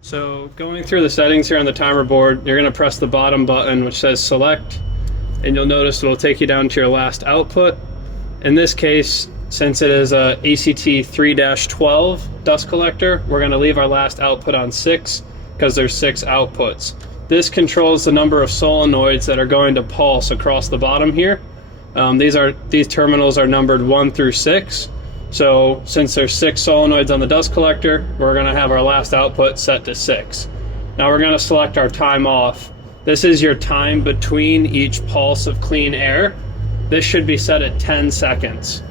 So going through the settings here on the timer board, you're going to press the bottom button which says select, and you'll notice it will take you down to your last output. In this case, since it is a ACT 3-12 dust collector, we're going to leave our last output on 6 because there's 6 outputs. This controls the number of solenoids that are going to pulse across the bottom here. These terminals are numbered 1 through 6. So since there's 6 solenoids on the dust collector, we're going to have our last output set to 6. Now we're going to select our time off. This is your time between each pulse of clean air. This should be set at 10 seconds.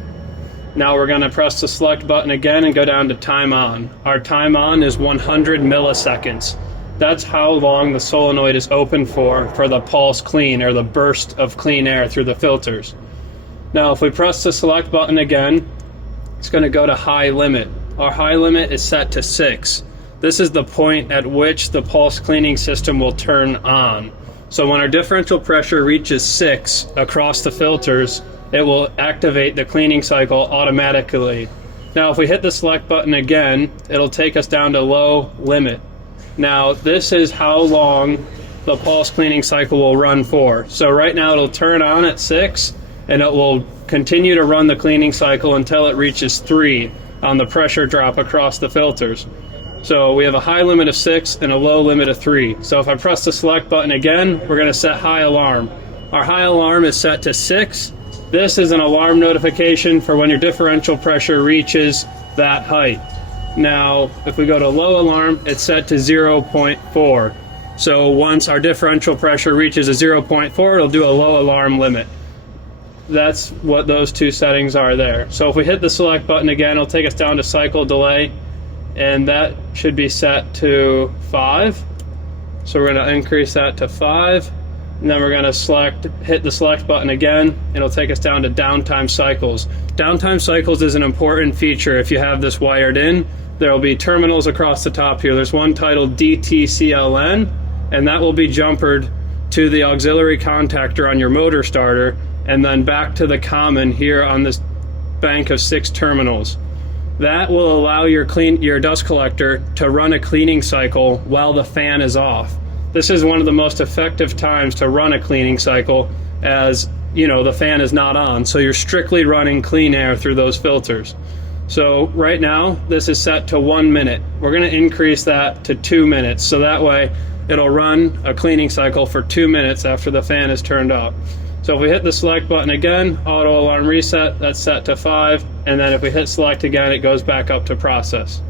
Now we're going to press the select button again and go down to time on. Our time on is 100 milliseconds. That's how long the solenoid is open for the pulse clean, or the burst of clean air through the filters. Now if we press the select button again, it's going to go to high limit. Our high limit is set to 6. This is the point at which the pulse cleaning system will turn on. So when our differential pressure reaches 6 across the filters, it will activate the cleaning cycle automatically. Now if we hit the select button again, it'll take us down to low limit. Now this is how long the pulse cleaning cycle will run for. So right now it'll turn on at 6, and it will continue to run the cleaning cycle until it reaches 3 on the pressure drop across the filters. So we have a high limit of 6 and a low limit of 3. So if I press the select button again, we're going to set high alarm. Our high alarm is set to 6. This is an alarm notification for when your differential pressure reaches that height. Now if we go to low alarm, it's set to 0.4. So once our differential pressure reaches a 0.4, it'll do a low alarm limit. That's what those two settings are there. So if we hit the select button again, it'll take us down to cycle delay, and that should be set to 5. So we're going to increase that to 5, and then we're going to hit the select button again, and it'll take us down to downtime cycles. Downtime cycles is an important feature. If you have this wired in, there will be terminals across the top here. There's one titled DTCLN, and that will be jumpered to the auxiliary contactor on your motor starter, and then back to the common here on this bank of 6 terminals. That will allow your dust collector to run a cleaning cycle while the fan is off. This is one of the most effective times to run a cleaning cycle, as the fan is not on, so you're strictly running clean air through those filters. So right now this is set to 1 minute. We're going to increase that to 2 minutes, so that way it'll run a cleaning cycle for 2 minutes after the fan is turned off. So if we hit the select button again, auto alarm reset, that's set to 5, and then if we hit select again, it goes back up to process.